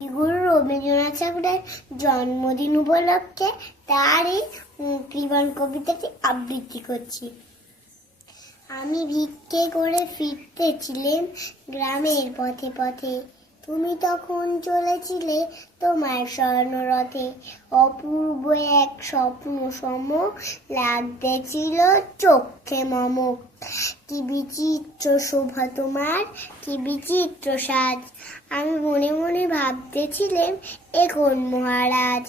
গুরু রবীন্দ্রনাথ ঠাকুরের জন্মদিন উপলক্ষে তারই কৃপণ কবিতাটি আবৃত্তি করছি। আমি ভিক্ষে করে ফিরতেছিলাম গ্রামের পথে পথে, তুমি তখন চলেছিলে তোমার স্বর্ণরথে। অপূর্ব এক স্বপ্ন সম লাগতেছিল চোখে মম। কি বিচিত্র শোভা তোমার, কি বিচিত্র সাজ। আমি মনে মনে ভাবতেছিলাম এ কোন মহারাজ।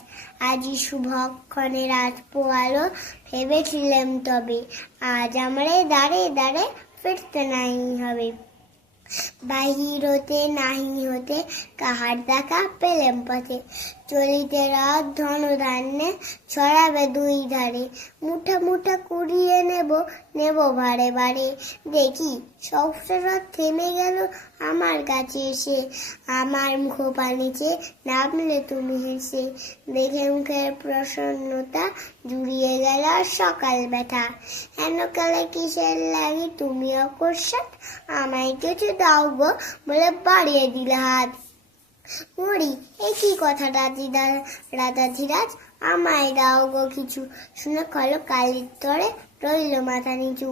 আজি শুভক্ষণে রাত পোয়ালো, ভেবেছিলাম তবে আজ আমারে দাঁড়ে দাঁড়ে ফিরতে নাই হবে। বাহির হতে নাহি হতে কাহার দেখা পেলেম পথে, চলিতে রথ ধন ধান্যে ছড়াবে দুই ধারে। মুঠা মুঠা কুড়িয়ে নেব নেব বারে বারে, দেখি সবটা রথ থেমে গেল আমার কাছে এসে। আমার মুখ পানিতে নামলে তুমি হেসে, দেখে মুখের প্রসন্নতা জুড়িয়ে গেল সকাল ব্যথা। হেন কালে কিসের লাগি তুমি অকস্মাৎ, আমায় কিছু দাও গো বলে বাড়িয়ে দিলে হাত। মরি এ কি কথা রাজাধিরাজ, আমায় দাও গো কিছু। শুনে কল কালির তরে রইল মাথা নিচু।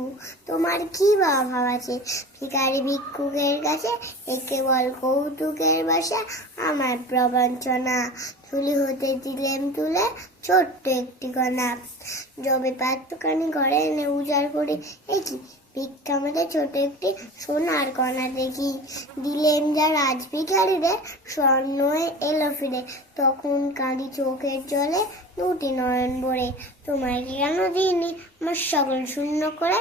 তোমার কি বা ভাব আছে ভিখারি ভিক্ষুকের কাছে, এ কেবল কৌতুকের বাসা আমার প্রবঞ্চনা। তুলি হতে দিলেম তুলে ছোট্ট একটি কণা, যবে পাত্রখানি ঘরে এনে উজাড় করি, এ কি ভিক্ষা মধ্যে ছোট একটি সোনার কণা দেখি। দিলেন যা রাজভিখারিরে, স্বর্ণ এলো ফিরে। তখন কাঁদি চোখের জলে দুটি নয়ন ভরে, তোমায় কেন দিইনি আমার সকল শূন্য করে।